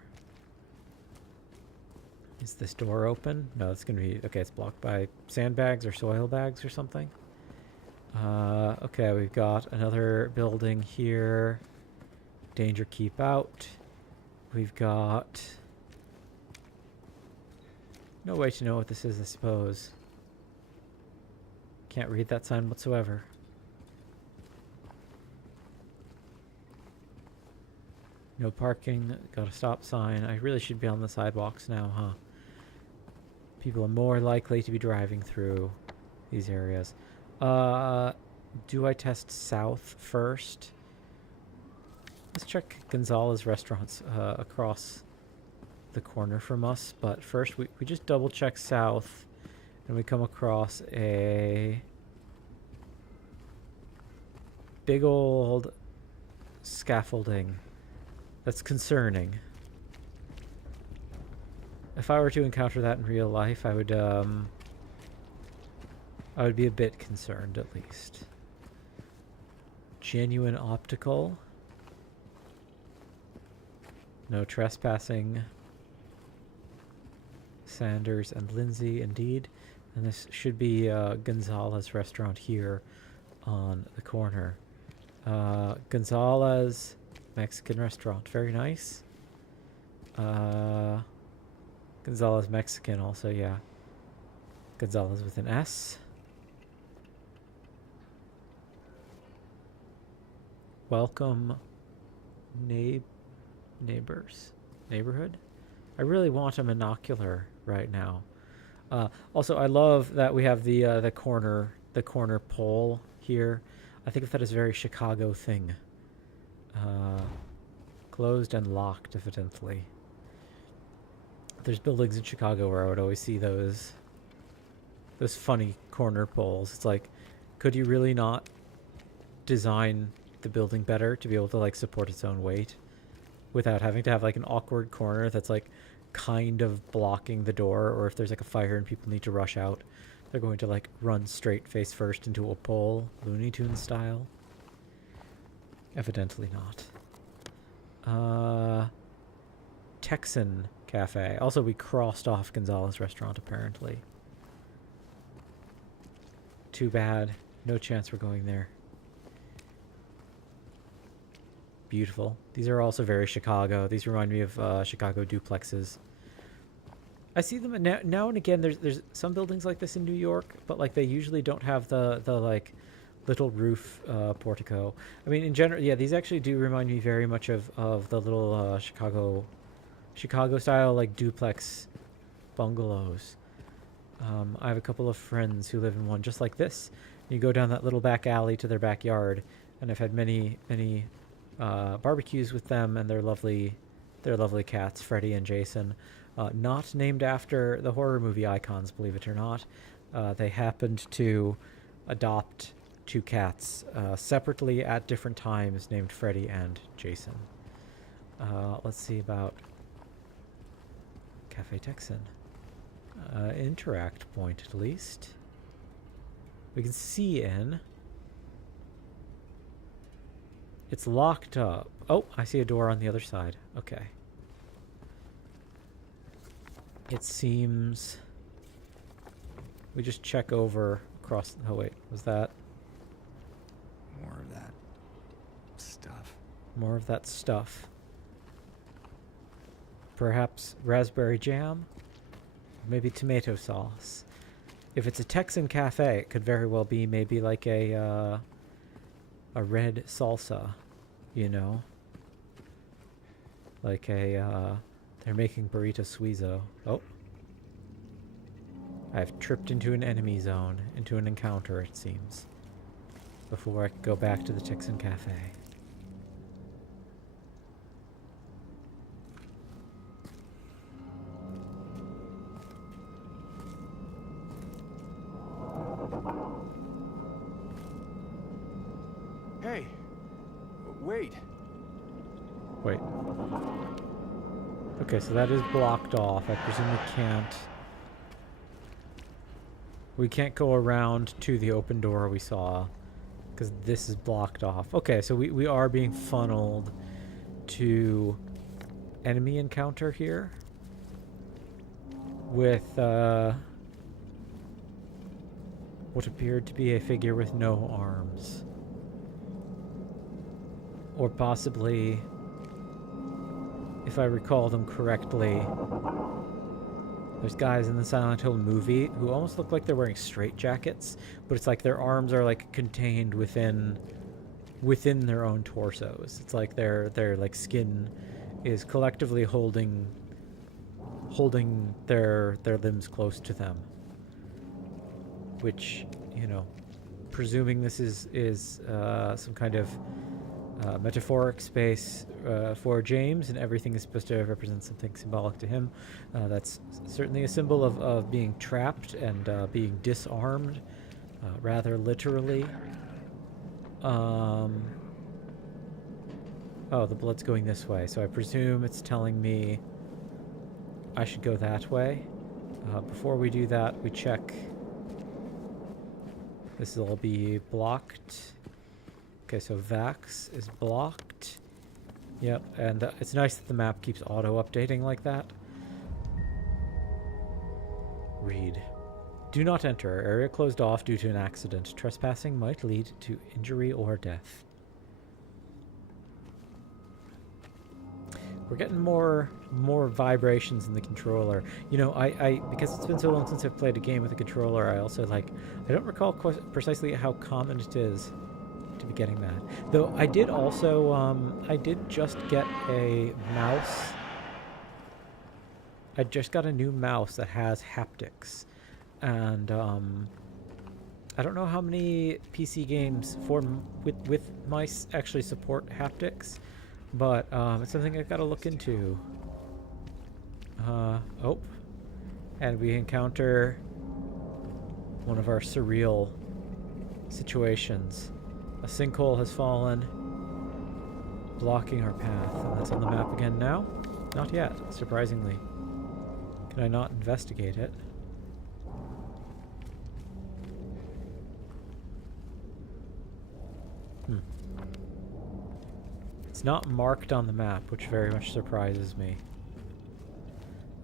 Is this door open? No, it's gonna be okay. It's blocked by sandbags or soil bags or something. Okay, we've got another building here. Danger, keep out. We've got no way to know what this is, I suppose. Can't read that sign whatsoever. No parking, got a stop sign. I really should be on the sidewalks now, huh? People are more likely to be driving through these areas. Do I test south first? Let's check Gonzalez restaurants across the corner from us. But first, we just double check south, and we come across a big old scaffolding. That's concerning. If I were to encounter that in real life, I would be a bit concerned, at least. Genuine optical. No trespassing. Sanders and Lindsay, indeed. And this should be Gonzalez restaurant here on the corner. Gonzalez Mexican restaurant, very nice. Gonzalez Mexican also, yeah. Gonzalez with an S. Welcome neighborhood. I really want a monocular right now. Also, I love that we have the corner pole here. I think of that as a very Chicago thing. Closed and locked, evidently. There's buildings in Chicago where I would always see those funny corner poles. It's like, could you really not design the building better to be able to like support its own weight without having to have like an awkward corner that's like kind of blocking the door, or if there's like a fire and people need to rush out, they're going to like run straight face first into a pole, Looney Tunes style? Evidently not. Texan Cafe. Also, we crossed off Gonzalez restaurant apparently. Too bad. No chance we're going there. Beautiful. These are also very Chicago. These remind me of Chicago duplexes. I see them now and again. There's some buildings like this in New York, but like they usually don't have the like little roof portico. I mean, in general, yeah, these actually do remind me very much of the little Chicago style like duplex bungalows. I have a couple of friends who live in one just like this. You go down that little back alley to their backyard, and I've had many barbecues with them and their lovely cats, Freddy and Jason. Not named after the horror movie icons, believe it or not. They happened to adopt two cats separately at different times, named Freddy and Jason. Let's see about Cafe Texan. Interact point, at least. We can see in. It's locked up. Oh, I see a door on the other side. Okay. It seems... We just check over across... Oh, wait. Was that... More of that stuff. More of that stuff. Perhaps raspberry jam? Maybe tomato sauce. If it's a Texan cafe, it could very well be maybe like a red salsa, you know? Like a, they're making burrito suizo. Oh. I've tripped into an enemy zone, into an encounter, it seems. Before I can go back to the Texan cafe. Hey, wait. Wait. Okay, so that is blocked off. I presume we can't go around to the open door we saw, because this is blocked off. Okay, so we are being funneled to enemy encounter here with what appeared to be a figure with no arms. Or possibly, if I recall them correctly, there's guys in the Silent Hill movie who almost look like they're wearing straitjackets, but it's like their arms are like contained within their own torsos. It's like their like skin is collectively holding their limbs close to them. Which, you know, presuming this is some kind of metaphoric space for James, and everything is supposed to represent something symbolic to him. That's certainly a symbol of being trapped and being disarmed, rather literally. Oh, the blood's going this way, so I presume it's telling me I should go that way. Before we do that, we check. This will all be blocked. Okay, so Vax is blocked. Yep, and it's nice that the map keeps auto-updating like that. Read. Do not enter. Area closed off due to an accident. Trespassing might lead to injury or death. We're getting more vibrations in the controller. You know, I because it's been so long since I've played a game with a controller, I also I don't recall precisely how common it is to be getting that. Though I did also, I did just get a mouse. I just got a new mouse that has haptics. And, I don't know how many PC games with mice actually support haptics, but, it's something I've got to look into. Oh. And we encounter one of our surreal situations. A sinkhole has fallen, blocking our path, and that's on the map again now? Not yet, surprisingly. Can I not investigate it? It's not marked on the map, which very much surprises me.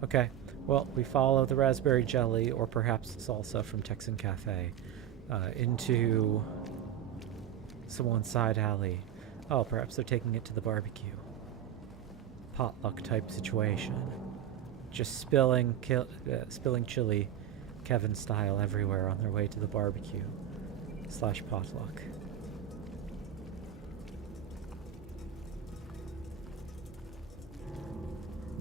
Okay, well, we follow the raspberry jelly, or perhaps salsa from Texan Cafe, into someone's side alley. Oh, perhaps they're taking it to the barbecue. Potluck type situation. Just spilling chili, Kevin style, everywhere on their way to the barbecue / potluck.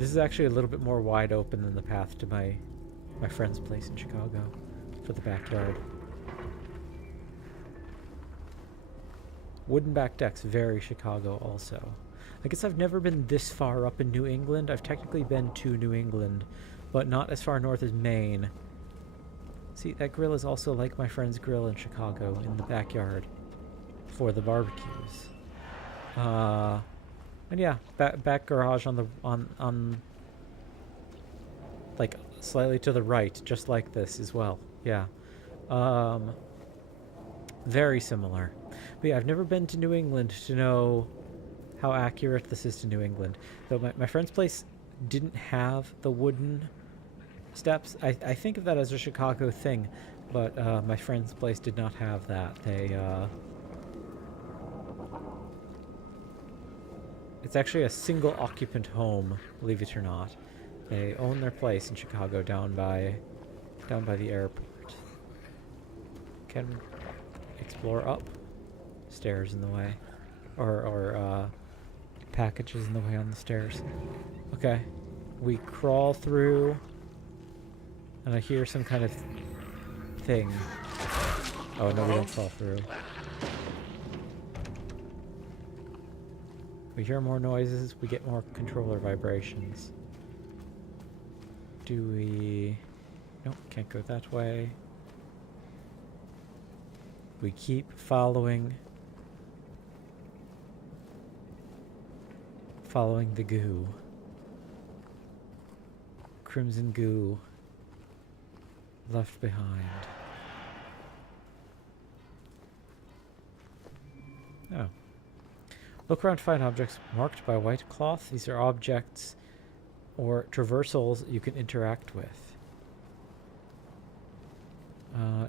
This is actually a little bit more wide open than the path to my friend's place in Chicago for the backyard. Wooden back decks, very Chicago also. I guess I've never been this far up in New England. I've technically been to New England, but not as far north as Maine. See, that grill is also like my friend's grill in Chicago in the backyard for the barbecues. And yeah, back garage on the on like slightly to the right, just like this as well. Yeah. Very similar. But yeah, I've never been to New England to know how accurate this is to New England. Though my friend's place didn't have the wooden steps. I think of that as a Chicago thing, but my friend's place did not have that. It's actually a single occupant home, believe it or not. They own their place in Chicago down by the airport. Can explore up. Stairs in the way. Or packages in the way on the stairs. Okay. We crawl through, and I hear some kind of thing. Oh no, we don't fall through. We hear more noises, we get more controller vibrations. Do we... Nope, can't go that way. We keep following the goo. Crimson goo left behind. Oh. Look around to find objects marked by white cloth. These are objects or traversals you can interact with.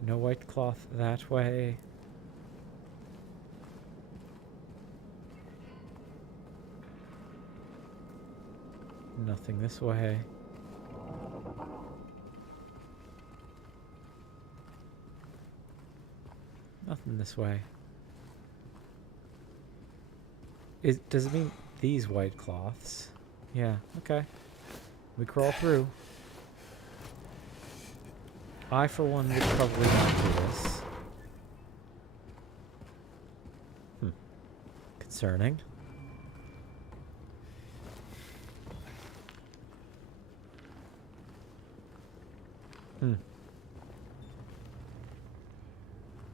No white cloth that way. Nothing this way. Nothing this way. Does it mean these white cloths? Yeah, okay. We crawl through. I, for one, would probably not do this. Concerning.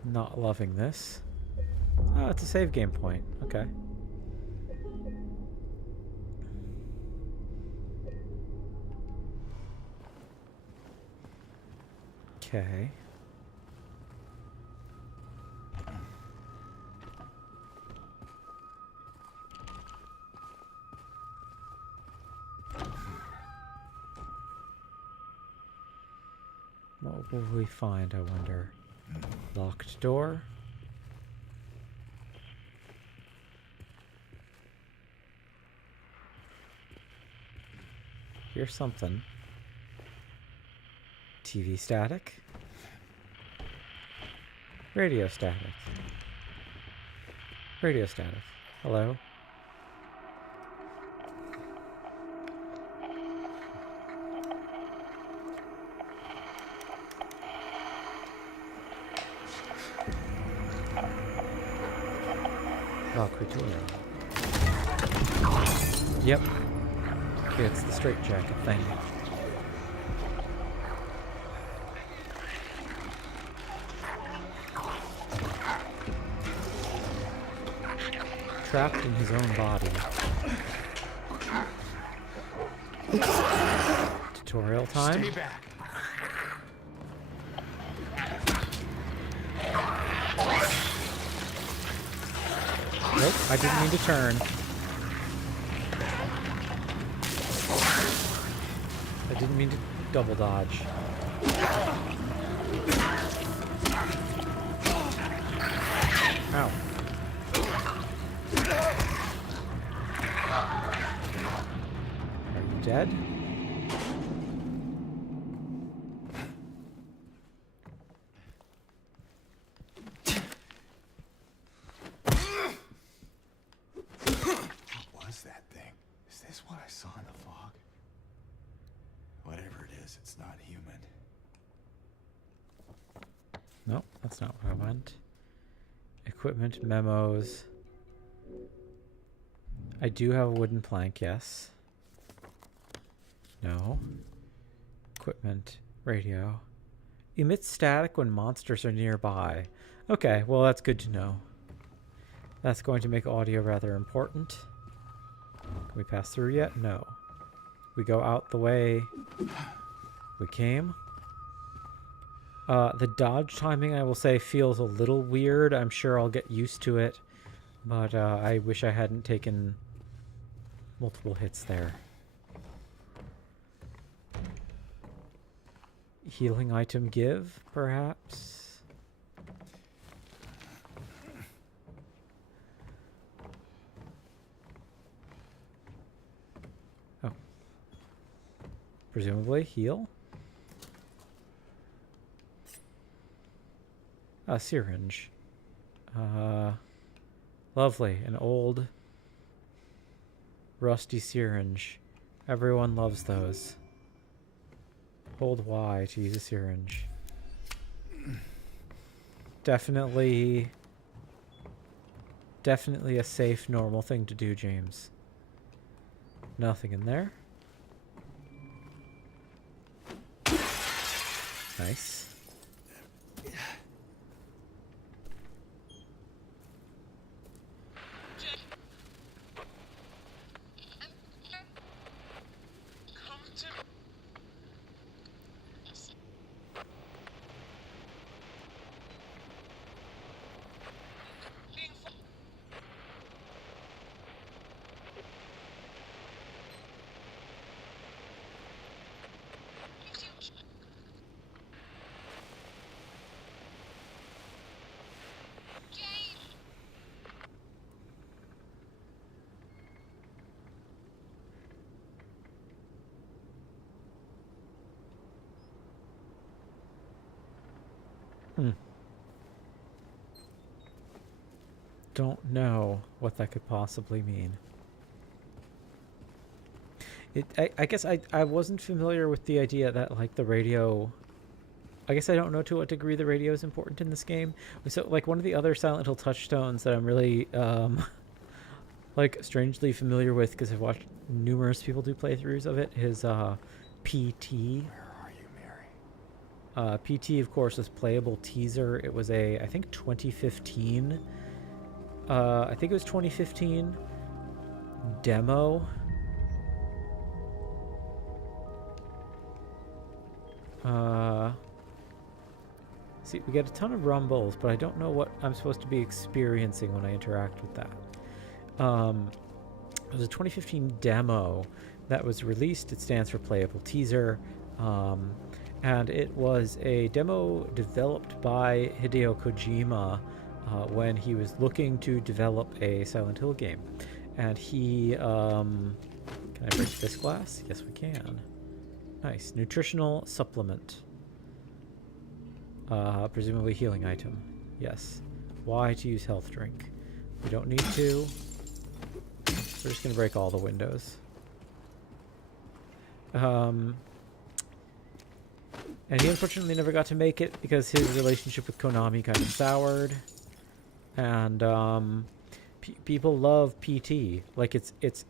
Not loving this. Oh, it's a save game point. Okay. Okay. What will we find, I wonder? Locked door? Here's something. TV static. Radio static. Radio static. Hello? Valkyrie. Yep. Okay, it's the straitjacket thing. Trapped in his own body. Tutorial time. Stay back. Nope, I didn't mean to turn. I didn't mean to double dodge. Ow. Are you dead? What was that thing? Is this what I saw in the fog? No, that's not where I went. Equipment, memos. I do have a wooden plank, yes. No. Equipment, radio. Emits static when monsters are nearby. Okay, well that's good to know. That's going to make audio rather important. Can we pass through yet? No. We go out the way we came. The dodge timing, I will say, feels a little weird. I'm sure I'll get used to it. But I wish I hadn't taken multiple hits there. Healing item give, perhaps? Oh. Presumably heal? A syringe. Lovely. An old rusty syringe. Everyone loves those. Hold Y to use a syringe. Definitely a safe, normal thing to do, James. Nothing in there. Nice. Don't know what that could possibly mean. I guess I wasn't familiar with the idea that, like, the radio... I guess I don't know to what degree the radio is important in this game. So, like, one of the other Silent Hill touchstones that I'm really, like, strangely familiar with, because I've watched numerous people do playthroughs of it, is PT. Where are you, Mary? PT, of course, is playable teaser. It was I think 2015... I think it was 2015 demo. See, we get a ton of rumbles, but I don't know what I'm supposed to be experiencing when I interact with that. It was a 2015 demo that was released. It stands for playable teaser. And it was a demo developed by Hideo Kojima when he was looking to develop a Silent Hill game. And he... can I break this glass? Yes, we can. Nice. Nutritional supplement. Presumably healing item. Yes. Why to use health drink? We don't need to. We're just going to break all the windows. And he unfortunately never got to make it because his relationship with Konami kind of soured. And people love PT. Like, it's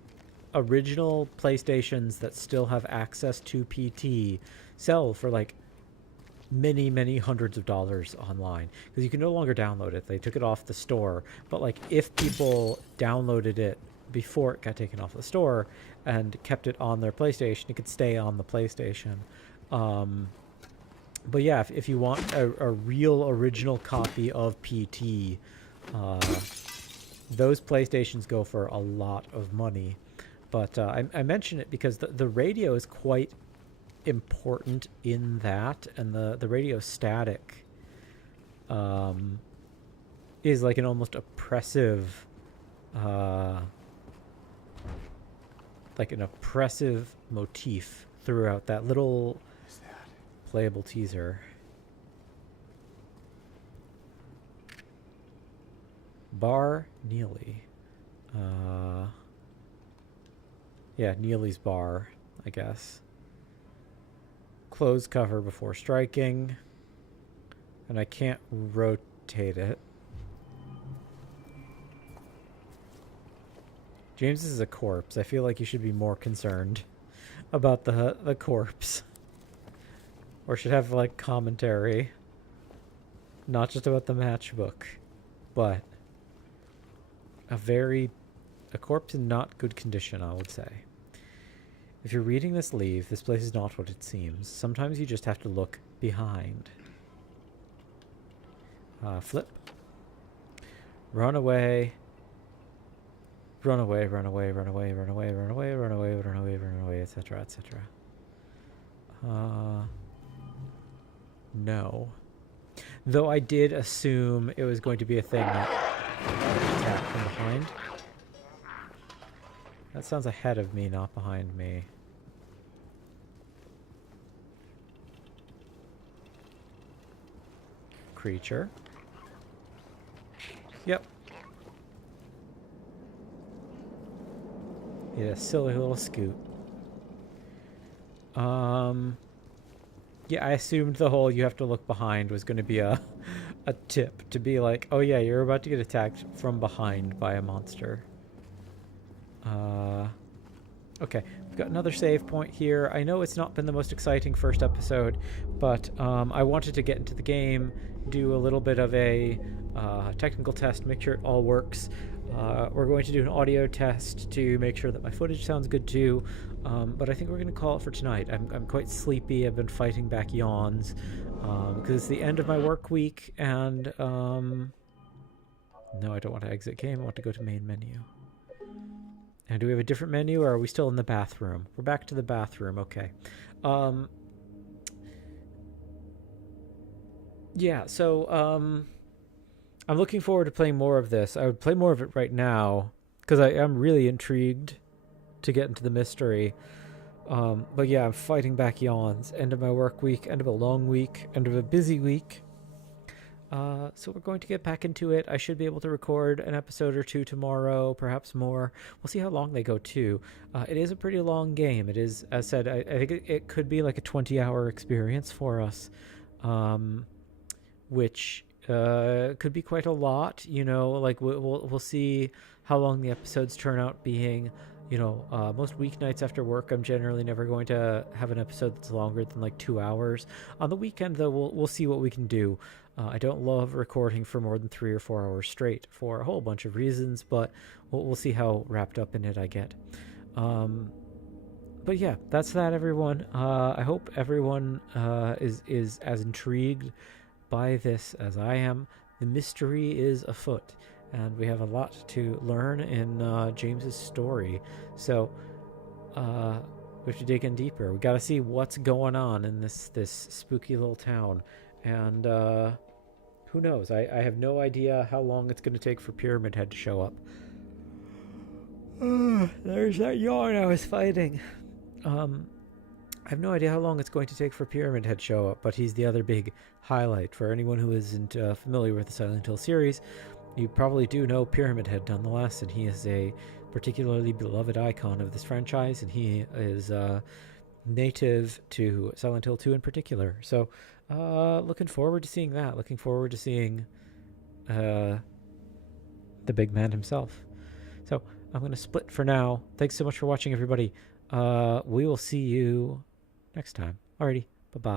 original PlayStations that still have access to PT sell for like many hundreds of dollars online because you can no longer download it. They took it off the store, but like if people downloaded it before it got taken off the store and kept it on their PlayStation, it could stay on the PlayStation. But yeah, if you want a real original copy of PT, those PlayStations go for a lot of money. But I mention it because the radio is quite important in that, and the radio static is like an almost oppressive motif throughout that little playable teaser. Bar Neely. Yeah, Neely's bar, I guess. Close cover before striking. And I can't rotate it. James is a corpse. I feel like you should be more concerned about the corpse. Or should have, like, commentary. Not just about the matchbook, but a corpse in not good condition, I would say. If you're reading this, leave. This place is not what it seems. Sometimes you just have to look behind. Flip. Run away. Run away, run away, run away, run away, run away, run away, run away, run away, etc., etc. No. Though I did assume it was going to be a thing that attack from behind. That sounds ahead of me, not behind me. Creature. Yep. Yeah, silly little scoot. Yeah, I assumed the whole you have to look behind was going to be a tip to be like, oh yeah, you're about to get attacked from behind by a monster. Okay, we've got another save point here. I know it's not been the most exciting first episode, but I wanted to get into the game, do a little bit of a technical test, make sure it all works. We're going to do an audio test to make sure that my footage sounds good too, but I think we're going to call it for tonight. I'm quite sleepy. I've been fighting back yawns because it's the end of my work week, and no, I don't want to exit game. I want to go to main menu. And do we have a different menu, or are we still in the bathroom? We're back to the bathroom. Okay. Yeah, so I'm looking forward to playing more of this. I would play more of it right now because I am really intrigued to get into the mystery. But yeah, I'm fighting back yawns. End of my work week, end of a long week, end of a busy week. So we're going to get back into it. I should be able to record an episode or two tomorrow, perhaps more. We'll see how long they go too. It is a pretty long game. It is, as said, I think it could be like a 20-hour experience for us, which could be quite a lot. You know, like we'll see how long the episodes turn out being. You know, most weeknights after work, I'm generally never going to have an episode that's longer than like 2 hours. On the weekend, though, we'll see what we can do. I don't love recording for more than 3 or 4 hours straight for a whole bunch of reasons, but we'll see how wrapped up in it I get. But yeah, that's that, everyone. I hope everyone is as intrigued by this as I am. The mystery is afoot, and we have a lot to learn in James's story. So we have to dig in deeper. We got to see what's going on in this spooky little town, and who knows? I have no idea how long it's going to take for Pyramid Head to show up. There's that yawn I was fighting. I have no idea how long it's going to take for Pyramid Head to show up, but he's the other big highlight. For anyone who isn't familiar with the Silent Hill series, you probably do know Pyramid Head nonetheless, and he is a particularly beloved icon of this franchise, and he is native to Silent Hill 2 in particular. So looking forward to seeing that. Looking forward to seeing the big man himself. So I'm going to split for now. Thanks so much for watching, everybody. We will see you next time. Alrighty.